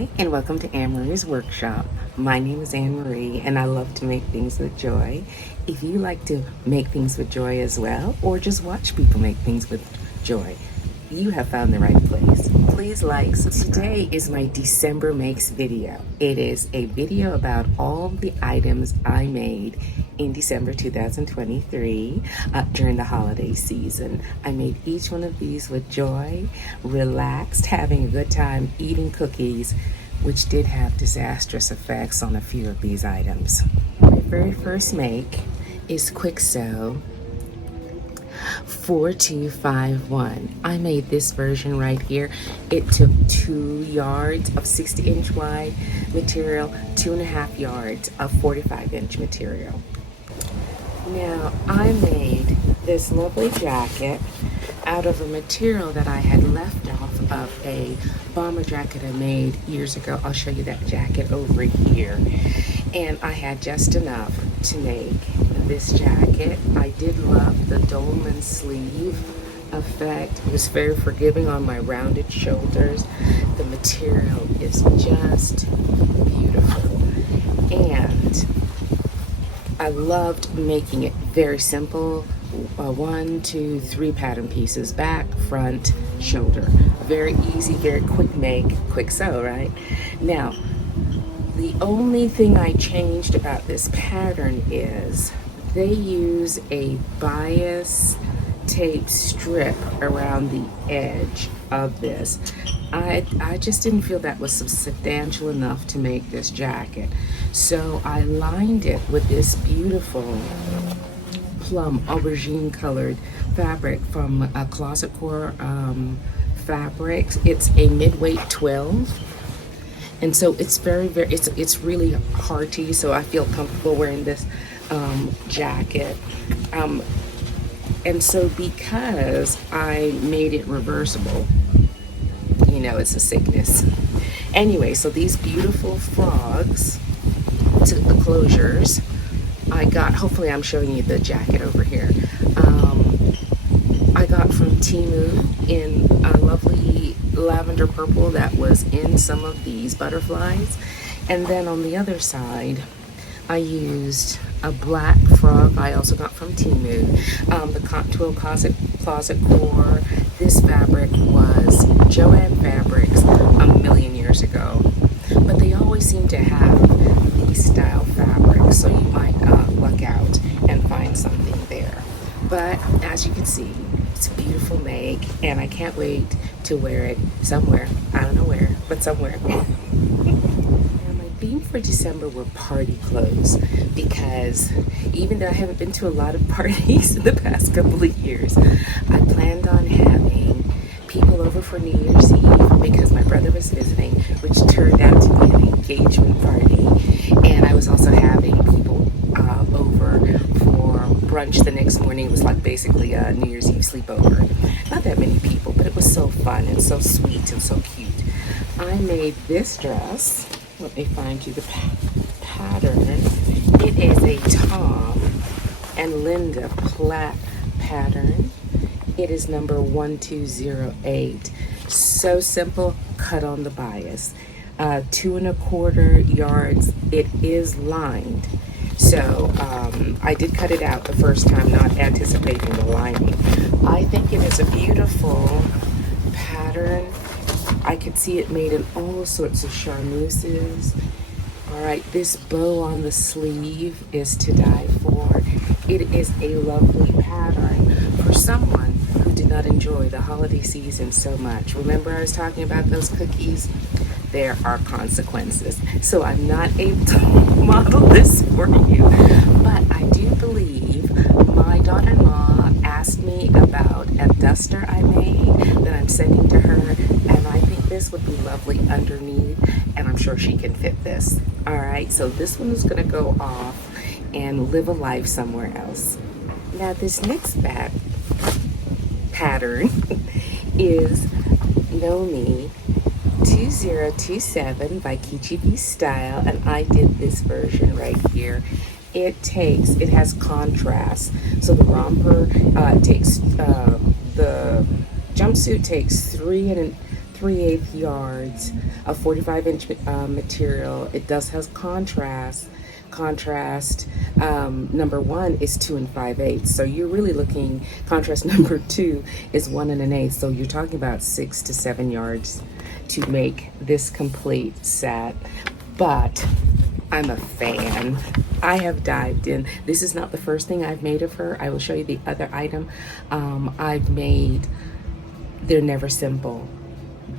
Hi, and welcome to Anmaree's Workshop. My name is Anne Marie, and I love to make things with joy. If you like to make things with joy as well, or just watch people make things with joy, you have found the right place. Please like, subscribe. Today is my December Makes video. It is a video about all the items I made in December 2023 during the holiday season. I made each one of these with joy, relaxed, having a good time eating cookies, which did have disastrous effects on a few of these items. My very first make is Quick Sew 4251. I made this version right here. It took 2 yards of 60-inch wide material, 2.5 yards of 45-inch material. Now, I made this lovely jacket out of a material that I had left off of a bomber jacket I made years ago. I'll show you that jacket over here. And I had just enough to make this jacket. I did love the dolman sleeve effect. It was very forgiving on my rounded shoulders. The material is just beautiful. And I loved making it very simple. 1, 2, 3 pattern pieces, back, front, shoulder. Very easy, very quick make, quick sew, right? Now, the only thing I changed about this pattern is they use a bias tape strip around the edge of this. I just didn't feel that was substantial enough to make this jacket. So I lined it with this beautiful plum aubergine colored fabric from Closet Core Fabrics. It's a midweight 12. And so it's it's really hearty, so I feel comfortable wearing this jacket. And so because I made it reversible, you know, it's a sickness. Anyway, so these beautiful frogs to the closures, I got, hopefully I'm showing you the jacket over here. I got from Temu in a lovely lavender purple that was in some of these butterflies. And then on the other side, I used a black frog I also got from Temu. The Cotton Twill Closet Core. This fabric was Joanne Fabrics a million years ago. But they always seem to have these style fabrics, so you might luck out and find something there. But as you can see, it's a beautiful make, and I can't wait to wear it somewhere. I don't know where, but somewhere. My theme for December were party clothes, because even though I haven't been to a lot of parties in the past couple of years, I planned on having people over for New Year's Eve because my brother was visiting, which turned out to be an engagement party. And I was also having people over for brunch the next morning. It was like basically a New Year's Eve sleepover. Not that many people, but it was so fun and so sweet and so cute. I made this dress. Let me find you the pattern. It is a Tom and Linda Plaque pattern. It is number 1208. So simple, cut on the bias. 2.25 yards. It is lined. So I did cut it out the first time, not anticipating the lining. I think it is a beautiful pattern. I could see it made in all sorts of charmeuses. All right, this bow on the sleeve is to die for. It is a lovely pattern for someone who did not enjoy the holiday season so much. Remember I was talking about those cookies? There are consequences. So I'm not able to model this for you, but I do believe my daughter-in-law asked me about a duster I made that I'm sending to her, and I think this would be lovely underneath, and I'm sure she can fit this. All right, so this one is gonna go off and live a life somewhere else. Now this next pattern is Nomi 2027 by Kichibi Style, and I did this version right here. It has contrast, so the romper takes the jumpsuit takes 3 3/8 yards of 45-inch material. It does have contrast. Number 1 is 2 5/8. So you're really looking, contrast number 2 is 1 1/8. So you're talking about 6 to 7 yards to make this complete set. But I'm a fan. I have dived in. This is not the first thing I've made of her. I will show you the other item I've made. They're never simple.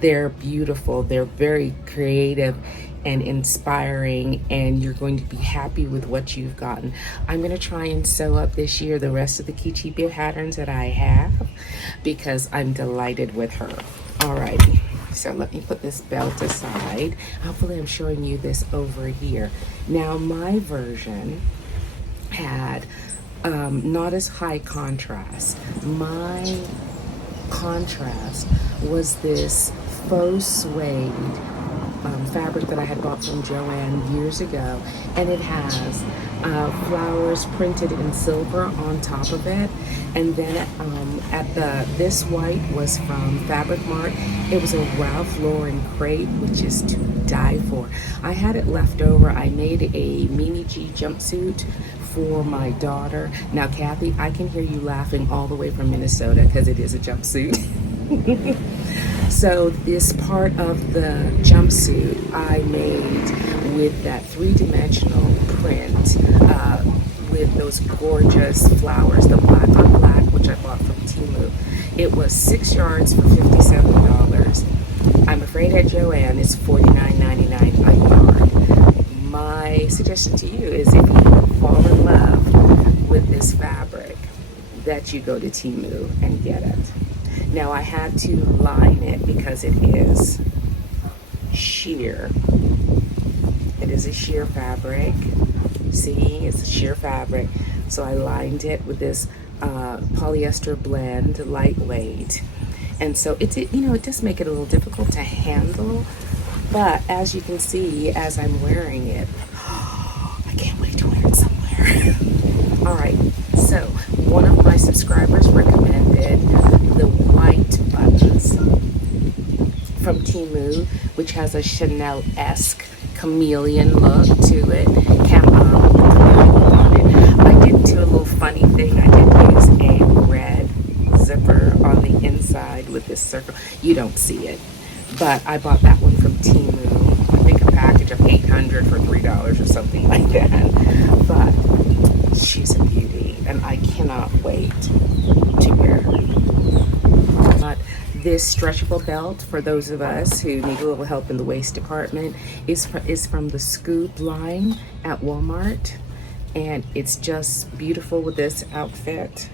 They're beautiful. They're very creative and inspiring, and you're going to be happy with what you've gotten. I'm going to try and sew up this year the rest of the Kichi patterns that I have because I'm delighted with her. Alrighty, so let me put this belt aside. Hopefully I'm showing you this over here. Now my version had not as high contrast. My contrast was this faux suede fabric that I had bought from Joanne years ago, and it has flowers printed in silver on top of it. And then this white was from Fabric Mart. It was a Ralph Lauren crepe, which is to die for. I had it left over. I made a Mimi G jumpsuit for my daughter. Now, Kathy, I can hear you laughing all the way from Minnesota because it is a jumpsuit. So this part of the jumpsuit I made with that 3-dimensional print with those gorgeous flowers, the black on black, which I bought from Temu. It was 6 yards for $57. I'm afraid at Joanne it's $49.99 a yard. My suggestion to you is if you fall in love with this fabric, that you go to Temu and get it. Now I had to line it because it is sheer. It is a sheer fabric. See, it's a sheer fabric. So I lined it with this polyester blend, lightweight. And so it does make it a little difficult to handle. But as you can see, as I'm wearing it, I can't wait to wear it somewhere. All right, so one of my subscribers recommended the white buttons from Temu, which has a Chanel-esque chameleon look to it. I did do a little funny thing. I did use a red zipper on the inside with this circle. You don't see it, but I bought that one from Temu. I think a package of 800 for $3 or something like that. But she's a beauty, and I cannot wait to wear her. But this stretchable belt, for those of us who need a little help in the waist department, is from the Scoop line at Walmart, and it's just beautiful with this outfit.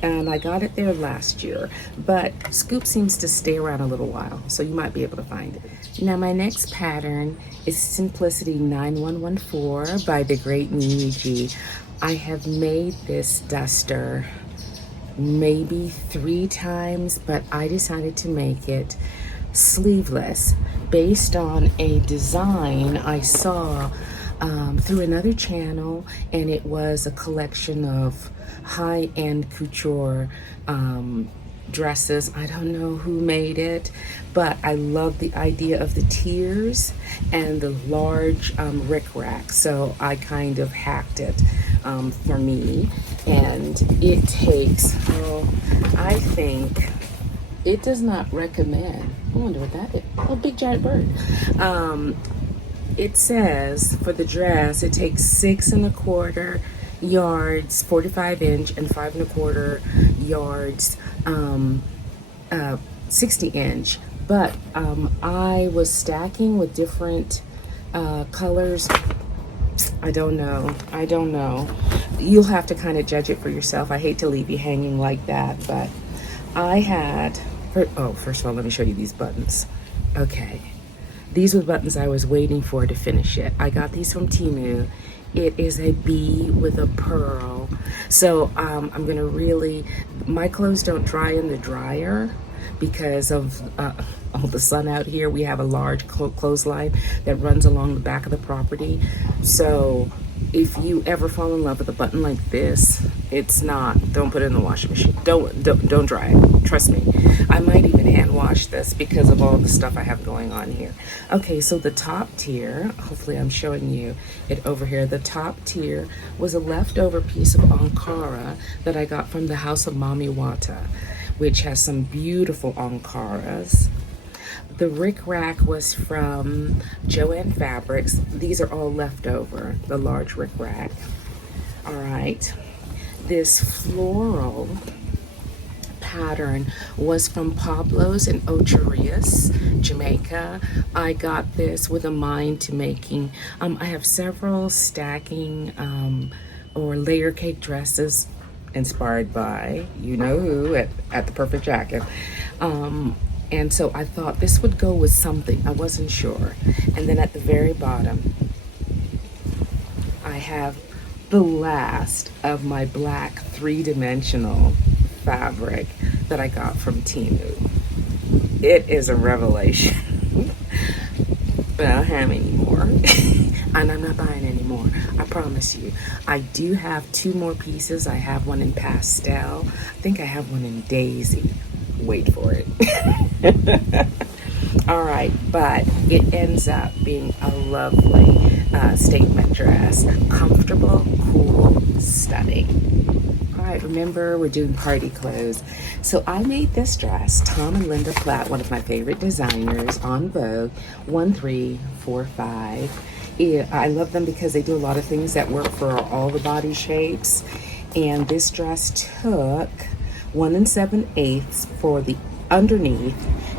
And I got it there last year, but Scoop seems to stay around a little while, so you might be able to find it. Now my next pattern is Simplicity 9114 by the great Mimi G. I have made this duster maybe 3 times, but I decided to make it sleeveless based on a design I saw through another channel, and it was a collection of high-end couture dresses. I don't know who made it, but I love the idea of the tiers and the large rickrack, so I kind of hacked it for me. And it takes, I think, it does not recommend, I wonder what that is. Oh, big giant bird. It says for the dress, it takes 6 1/4 yards, 45-inch, and 5 1/4 yards, 60-inch. But I was stacking with different colors. I don't know. You'll have to kind of judge it for yourself. I hate to leave you hanging like that, but I had, first of all, let me show you these buttons. Okay. These were the buttons I was waiting for to finish it. I got these from Temu. It is a bee with a pearl. So I'm gonna really, my clothes don't dry in the dryer because of all the sun out here. We have a large clothesline that runs along the back of the property. So if you ever fall in love with a button like this, it's not, don't put it in the washing machine. Don't dry it. Trust me. I might even hand wash this because of all the stuff I have going on here. Okay, so the top tier, hopefully I'm showing you it over here. The top tier was a leftover piece of Ankara that I got from the House of Mami Wata, which has some beautiful Ankaras. The rickrack was from Joanne Fabrics. These are all leftover, the large rickrack. All right. This floral pattern was from Pablo's in Ocho Rios, Jamaica. I got this with a mind to making, I have several stacking or layer cake dresses inspired by you know who at the Perfect Jacket. And so I thought this would go with something. I wasn't sure. And then at the very bottom, I have the last of my black 3-dimensional fabric that I got from Temu. It is a revelation. But I don't have any more. And I'm not buying any more. I promise you. I do have 2 more pieces. I have one in pastel. I think I have one in daisy. Wait for it. All right, but it ends up being a lovely statement dress. Comfortable, cool, stunning. All right, remember we're doing party clothes. So I made this dress, Tom and Linda Platt, one of my favorite designers, on Vogue 1345. I love them because they do a lot of things that work for all the body shapes. And this dress took 1 7/8 for the underneath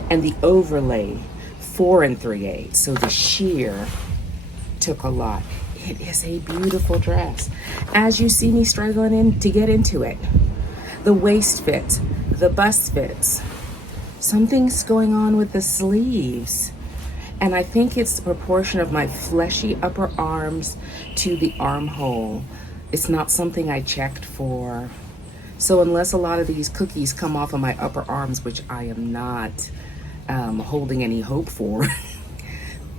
and the overlay 4 3/8. So the sheer took a lot. It is a beautiful dress. As you see me struggling to get into it, the waist fits, the bust fits. Something's going on with the sleeves. And I think it's the proportion of my fleshy upper arms to the armhole. It's not something I checked for. So unless a lot of these cookies come off of my upper arms, which I am not holding any hope for,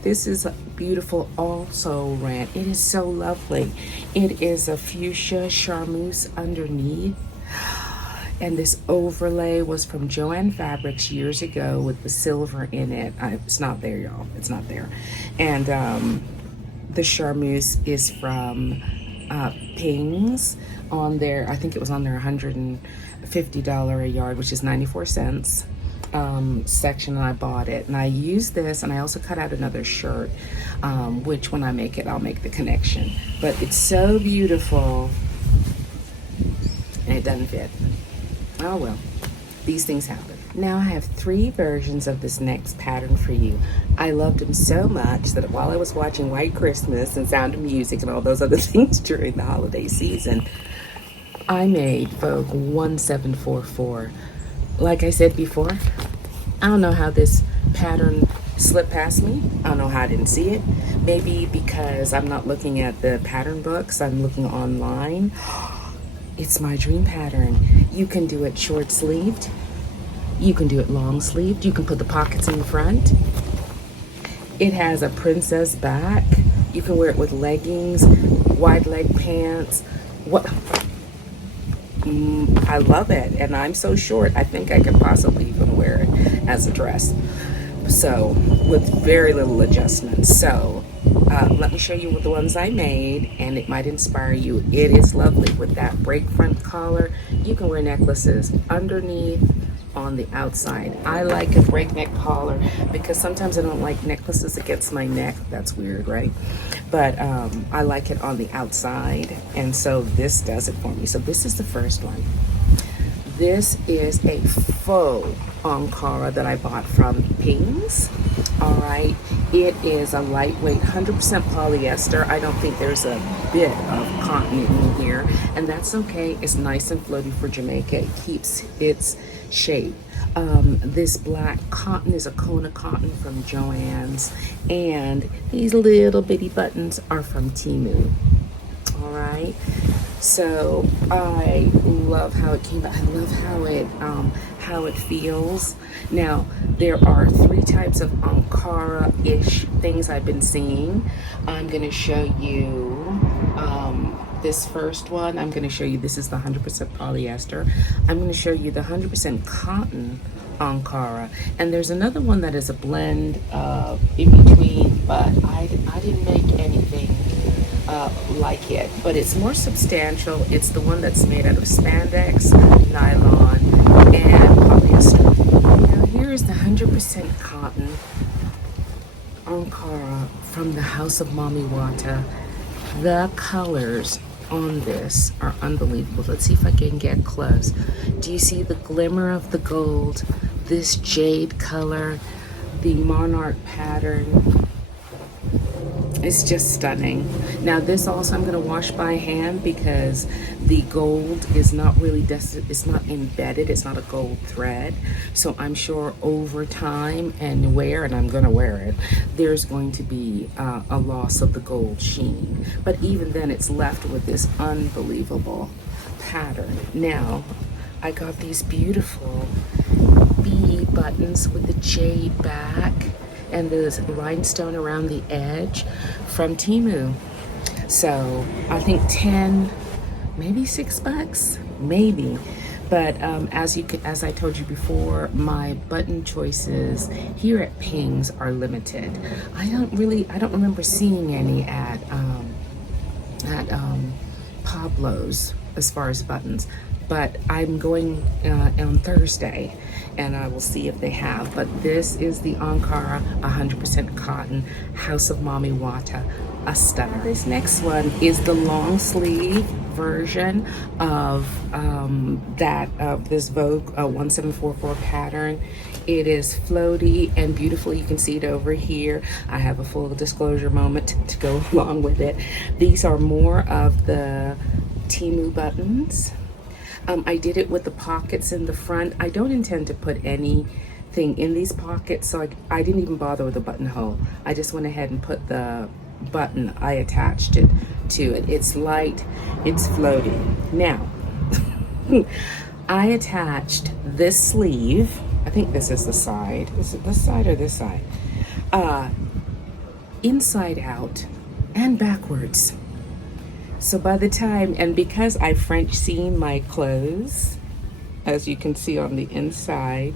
this is beautiful also ran. It is so lovely. It is a fuchsia charmeuse underneath. And this overlay was from Joanne Fabrics years ago with the silver in it. It's not there, y'all. It's not there. And the charmeuse is from Pings on their, I think it was on their $150 a yard, which is 94 cents section, and I bought it. And I used this, and I also cut out another shirt, which when I make it, I'll make the connection. But it's so beautiful, and it doesn't fit. Oh well, these things happen. Now I have 3 versions of this next pattern for you. I loved them so much that while I was watching White Christmas and Sound of Music and all those other things during the holiday season, I made Vogue 1744. Like I said before, I don't know how this pattern slipped past me. I don't know how I didn't see it. Maybe because I'm not looking at the pattern books, I'm looking online. It's my dream pattern. You can do it short sleeved. You can do it long sleeved. You can put the pockets in the front. It has a princess back. You can wear it with leggings, wide leg pants. What? I love it, and I'm so short. I think I could possibly even wear it as a dress. So, with very little adjustment. So, let me show you the ones I made, and it might inspire you. It is lovely with that break front collar. You can wear necklaces underneath, on the outside. I like a breakneck collar because sometimes I don't like necklaces against my neck. That's weird, right? But I like it on the outside, and so this does it for me. So this is the first one. This is a faux Ankara that I bought from Pings. All right, it is a lightweight 100% polyester. I don't think there's a bit of cotton in here, and that's okay. It's nice and floaty for Jamaica. It keeps its shape. This black cotton is a Kona cotton from Joann's, and these little bitty buttons are from Temu. All right, So I love how it came out. I love how it feels. Now there are 3 types of Ankara-ish things I've been seeing. I'm going to show you this first one. I'm going to show you, this is the 100% polyester. I'm going to show you the 100% cotton Ankara, and there's another one that is a blend in between, but I didn't make anything like it, but it's more substantial. It's the one that's made out of spandex, nylon, and polyester. Now here is the 100% cotton Ankara from the House of Mami Wata. The colors on this are unbelievable. Let's see if I can get close. Do you see the glimmer of the gold, this jade color, the monarch pattern? It's just stunning. Now this also I'm going to wash by hand because the gold is not really it's not embedded. It's not a gold thread. So I'm sure over time and I'm going to wear it, there's going to be a loss of the gold sheen. But even then it's left with this unbelievable pattern. Now I got these beautiful bead buttons with the jade back and the rhinestone around the edge from Temu. So I think 10, maybe $6, maybe. But as I told you before, my button choices here at Pings are limited. I don't remember seeing any at Pablo's as far as buttons. But I'm going on Thursday and I will see if they have. But this is the Ankara 100% cotton House of Mami Wata, a stunner. This next one is the long sleeve version of this Vogue 1744 pattern. It is floaty and beautiful. You can see it over here. I have a full disclosure moment to go along with it. These are more of the Temu buttons. I did it with the pockets in the front. I don't intend to put anything in these pockets, so I didn't even bother with the buttonhole. I just went ahead and put the button, I attached it to it. It's light, it's floating. Now, I attached this sleeve, I think this is the side. Is it this side or this side? Inside out and backwards. So by the time, and because I French seam my clothes, as you can see on the inside,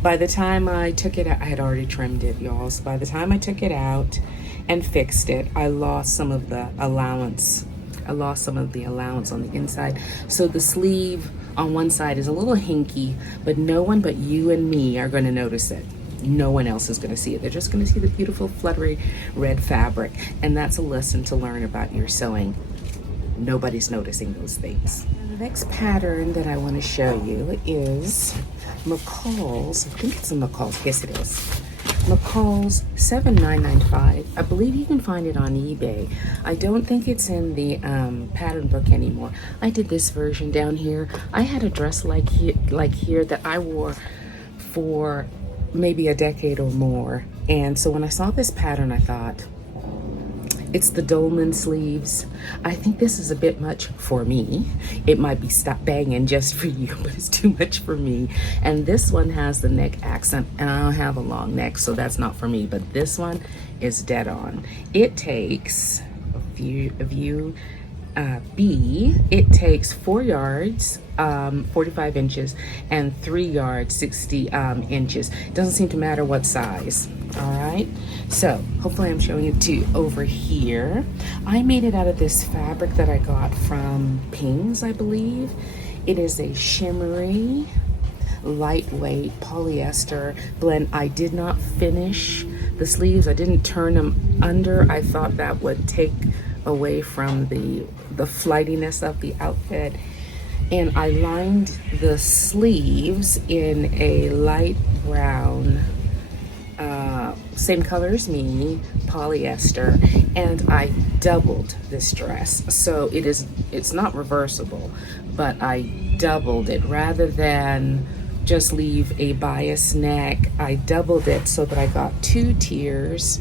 by the time I took it out, I had already trimmed it, y'all. So by the time I took it out and fixed it, I lost some of the allowance. I lost some of the allowance on the inside. So the sleeve on one side is a little hinky, but no one but you and me are going to notice it. No one else is going to see it. They're just going to see the beautiful fluttery red fabric. And that's a lesson to learn about your sewing. Nobody's noticing those things. The next pattern that I want to show you is mcCall's. I think it's a mcCall's. Yes, it is. mcCall's 7995. I believe you can find it on eBay. I don't think it's in the pattern book anymore. I did this version down here. I had a dress like here that I wore for maybe a decade or more. And so when I saw this pattern, I thought, it's the dolman sleeves. I think this is a bit much for me. It might be stop banging just for you, but it's too much for me. And this one has the neck accent, and I don't have a long neck, so that's not for me. But this one is dead on. It takes it takes 4 yards, 45 inches, and 3 yards, 60 inches. It doesn't seem to matter what size. All right, so hopefully I'm showing it to you over here. I made it out of this fabric that I got from Pings, I believe. It is a shimmery, lightweight polyester blend. I did not finish the sleeves. I didn't turn them under. I thought that would take away from the flightiness of the outfit. And I lined the sleeves in a light brown, same color as me, polyester, and I doubled this dress. So it's not reversible, but I doubled it rather than just leave a bias neck. I doubled it so that I got two tiers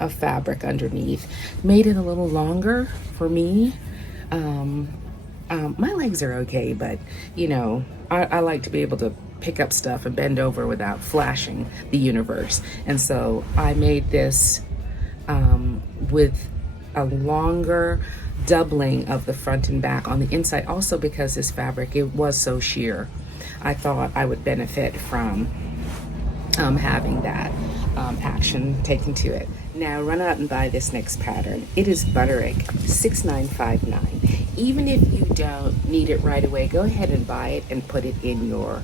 of fabric underneath. Made it a little longer for me. My legs are okay, but you know, I like to be able to pick up stuff and bend over without flashing the universe. And so I made this with a longer doubling of the front and back on the inside, also because this fabric, it was so sheer. I thought I would benefit from having that action taken to it. Now run out and buy this next pattern. It is Butterick 6959. Even if you don't need it right away, go ahead and buy it and put it in your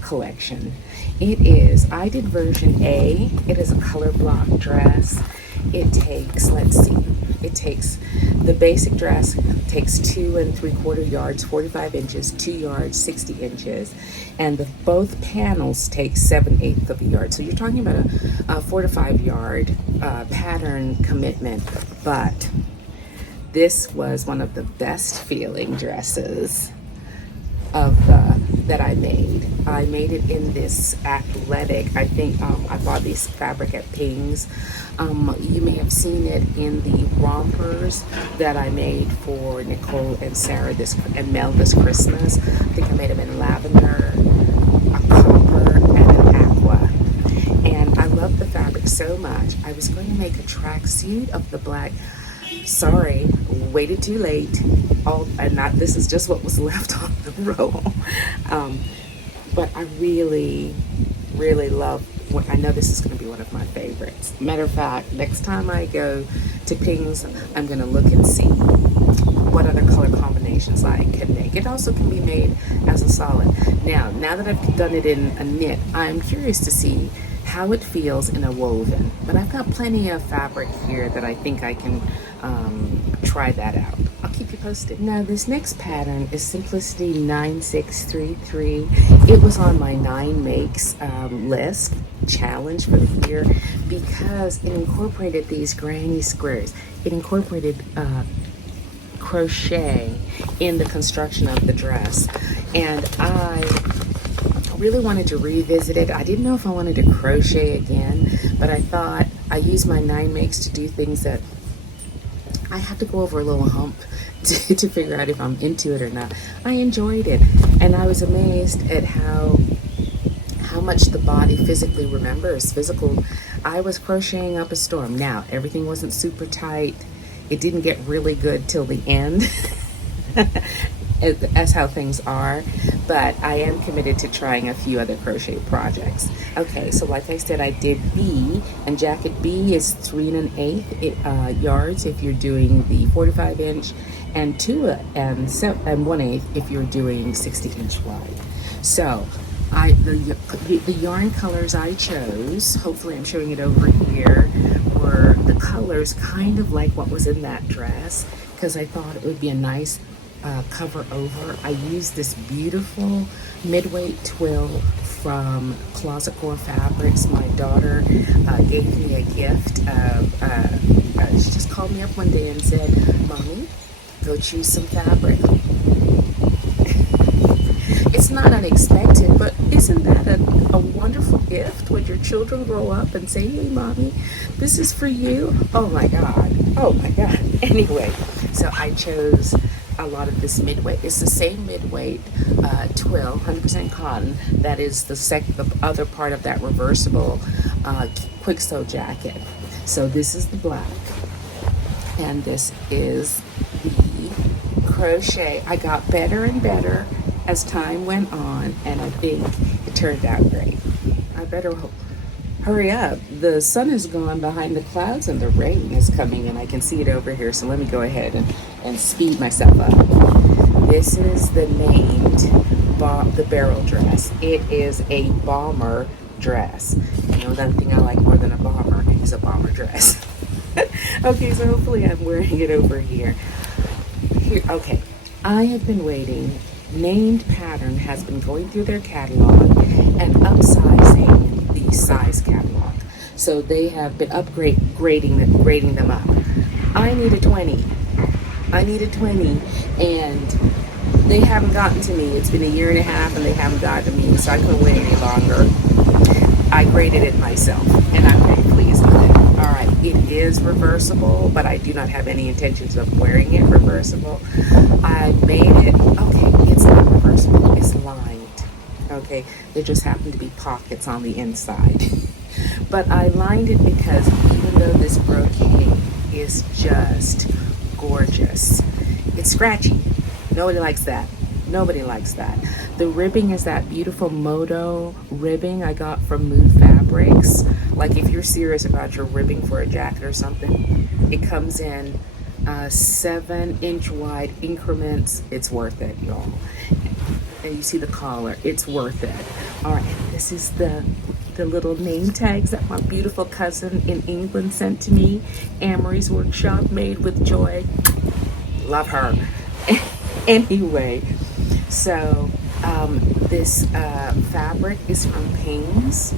collection. It is, I did version A. It is a color block dress. It takes, let's see, it takes, the basic dress takes 2 3/4 yards, 45 inches, 2 yards, 60 inches, and both panels take 7/8 of a yard. So you're talking about a 4 to 5 yard pattern commitment, but this was one of the best feeling dresses that I made. I made it in this athletic, I think I bought this fabric at Pings. You may have seen it in the rompers that I made for Nicole and Sarah and Mel this Christmas. I think I made them in lavender, a copper, and an aqua. And I love the fabric so much. I was going to make a tracksuit of the black. Sorry, waited too late. This is just what was left on the roll. But I really, really love. I know this is going to be one of my favorites. Matter of fact, next time I go to Pings, I'm going to look and see what other color combinations I can make. It also can be made as a solid. Now that I've done it in a knit, I'm curious to see how it feels in a woven. But I've got plenty of fabric here that I think I can try that out. I'll keep you posted. Now this next pattern is Simplicity 9633. It was on my 9 makes list challenge for the year because it incorporated these granny squares. It incorporated crochet in the construction of the dress, and I really wanted to revisit it. I didn't know if I wanted to crochet again, but I thought I used my 9 makes to do things that I have to go over a little hump to figure out if I'm into it or not. I enjoyed it, and I was amazed at how much the body physically remembers. I was crocheting up a storm. Now, everything wasn't super tight. It didn't get really good till the end. That's how things are, but I am committed to trying a few other crochet projects. Okay, so like I said, I did B, and jacket B is 3 1/8 yards if you're doing the 45 inch, and 2 1/8 if you're doing 60 inch wide. So the yarn colors I chose, hopefully I'm showing it over here, were the colors kind of like what was in that dress, because I thought it would be a nice cover over. I used this beautiful midweight twill from Closet Core Fabrics. My daughter gave me a gift. She just called me up one day and said, "Mommy, go choose some fabric." It's not unexpected, but isn't that a wonderful gift when your children grow up and say, "Hey, Mommy, this is for you"? Oh my God. Oh my God. Anyway, so I chose a lot of this midweight. It's the same midweight twill, 100% cotton. That is the other part of that reversible quick sew jacket. So this is the black, and this is the crochet. I got better and better as time went on, and I think it turned out great. I better hurry up. The sun is gone behind the clouds and the rain is coming, and I can see it over here. So let me go ahead and speed myself up. This is the named the barrel dress. It is a bomber dress. You know, the thing I like more than a bomber is a bomber dress. Okay, so hopefully I'm wearing it over here. Okay, I have been waiting. Named Pattern has been going through their catalog and upsizing the size catalog. So they have been grading them up. I need a 20. And they haven't gotten to me. It's been a year and a half and they haven't gotten to me, so I couldn't wait any longer. I graded it myself, and I'm very pleased with it. All it is reversible, but I do not have any intentions of wearing it reversible. I made it, okay, it's not reversible, it's lined. Okay, there just happen to be pockets on the inside. But I lined it because even though this brocade is just gorgeous, it's scratchy. Nobody likes that. Nobody likes that. The ribbing is that beautiful Moto ribbing I got from Mood Fabrics. Like if you're serious about your ribbing for a jacket or something, it comes in 7-inch wide increments. It's worth it, y'all. And you see the collar, it's worth it. All right, this is the little name tags that my beautiful cousin in England sent to me. Anmareesworkshop, made with joy. Love her. Anyway, so this fabric is from Pings.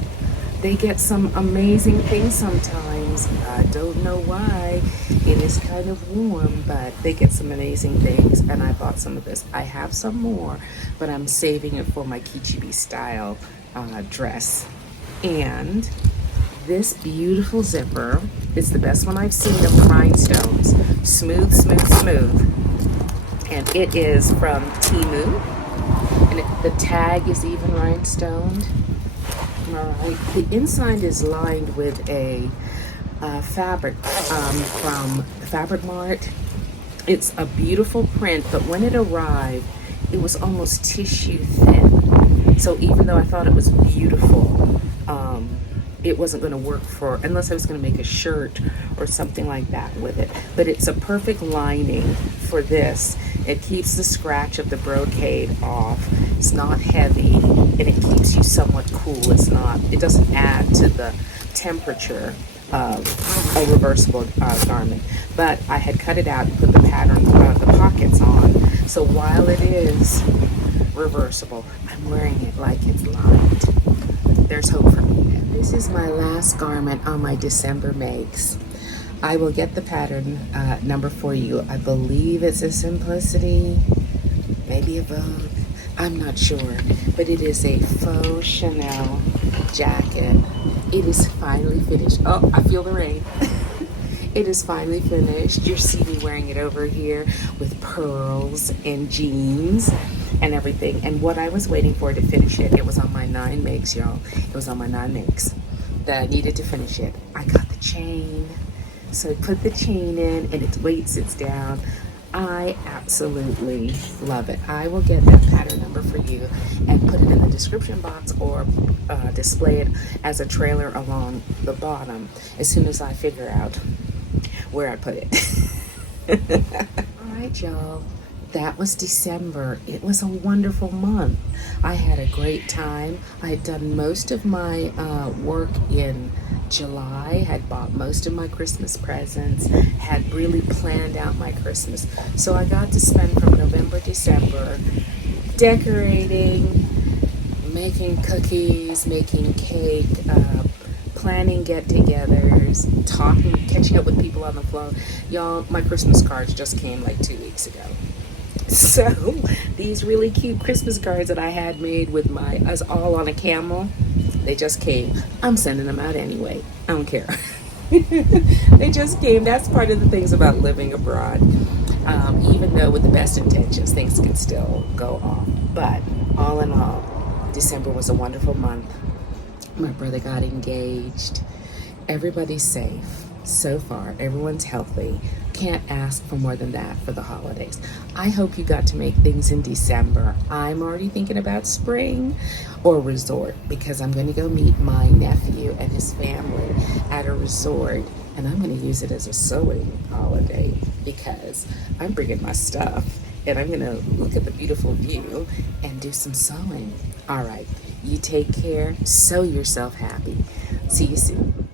They get some amazing things sometimes. I don't know why. It is kind of warm, but they get some amazing things, and I bought some of this. I have some more, but I'm saving it for my Kichibi style dress. And this beautiful zipper is the best one I've seen of the rhinestones. Smooth, smooth, smooth. And it is from Temu. And the tag is even rhinestoned. All right. The inside is lined with a fabric from Fabric Mart. It's a beautiful print, but when it arrived, it was almost tissue thin. So even though I thought it was beautiful, it wasn't going to work for, unless I was going to make a shirt or something like that with it. But it's a perfect lining for this. It keeps the scratch of the brocade off. It's not heavy, and it keeps you somewhat cool. It doesn't add to the temperature of a reversible garment. But I had cut it out and put the pattern, the pockets on. So while it is reversible, I'm wearing it like it's lined. There's hope for me. This is my last garment on my December makes. I will get the pattern number for you. I believe it's a Simplicity, maybe a Vogue. I'm not sure, but it is a faux Chanel jacket. It is finally finished. Oh, I feel the rain. It is finally finished. You see me wearing it over here with pearls and jeans and everything. And what I was waiting for to finish it, it was on my 9 makes, y'all. It was on my 9 makes that I needed to finish it. I got the chain. So I put the chain in and its weight sits down. I absolutely love it. I will get that pattern number for you and put it in the description box or display it as a trailer along the bottom as soon as I figure out where I put it. All right, y'all. That was December. It was a wonderful month. I had a great time. I had done most of my work in July, had bought most of my Christmas presents, had really planned out my Christmas. So I got to spend from November, December decorating, making cookies, making cake, planning get-togethers, talking, catching up with people on the phone. Y'all, my Christmas cards just came like 2 weeks ago. So these really cute Christmas cards that I had made with us all on a camel, they just came. I'm sending them out anyway. I don't care. They just came. That's part of the things about living abroad. Even though with the best intentions, things can still go off. But all in all, December was a wonderful month. My brother got engaged. Everybody's safe. So far, everyone's healthy. Can't ask for more than that for the holidays. I hope you got to make things in December. I'm already thinking about spring or resort because I'm going to go meet my nephew and his family at a resort, and I'm going to use it as a sewing holiday because I'm bringing my stuff and I'm going to look at the beautiful view and do some sewing. All right, you take care. Sew yourself happy. See you soon.